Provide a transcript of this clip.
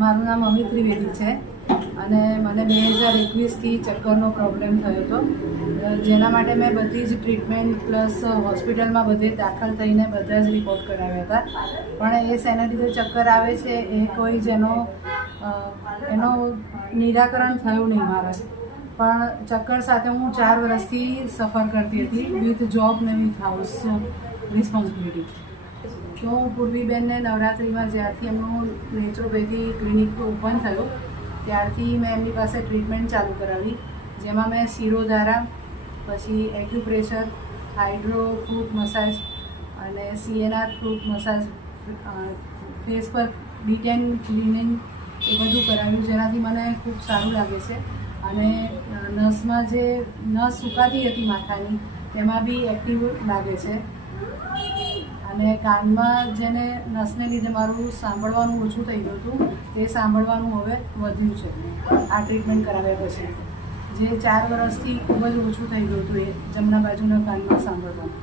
મારું નામ અમિત ત્રિવેદી છે અને મને 2021થી ચક્કરનો પ્રોબ્લેમ થયો હતો, જેના માટે મેં બધી જ ટ્રીટમેન્ટ પ્લસ હોસ્પિટલમાં બધે દાખલ થઈને બધા જ રિપોર્ટ કરાવ્યા હતા. પણ એ શેના લીધે ચક્કર આવે છે એ કોઈ જેનો એનો નિરાકરણ થયું નહીં મારે. પણ ચક્કર સાથે હું 4 વર્ષથી સફર કરતી હતી વિથ જોબ ને વિથ હાઉસ રિસ્પોન્સિબિલિટી. તો પૂર્વીબેનને નવરાત્રિમાં જ્યારથી એમનું નેચરોપેથી ક્લિનિક ઓપન થયું ત્યારથી મેં એમની પાસે ટ્રીટમેન્ટ ચાલુ કરાવી, જેમાં મેં શિરોધારા, પછી એક્યુપ્રેશર, હાઇડ્રો ફ્રૂટ મસાજ અને CNR ફ્રૂટ મસાજ, ફેસ પર ડિટેન ક્લિનિંગ એ બધું કરાવ્યું, જેનાથી મને ખૂબ સારું લાગે છે. અને નસમાં જે નસ સુકાતી હતી માથાની તેમાં બી એક્ટિવ લાગે છે. અને કાનમાં જેને નસને લીધે મારું સાંભળવાનું ઓછું થઈ ગયું હતું તે સાંભળવાનું હવે વધ્યું છે આ ટ્રીટમેન્ટ કરાવ્યા પછી. જે 4 વર્ષથી ખૂબ જ ઓછું થઈ ગયું હતું એ જમણા બાજુના કાનમાં સાંભળવાનું.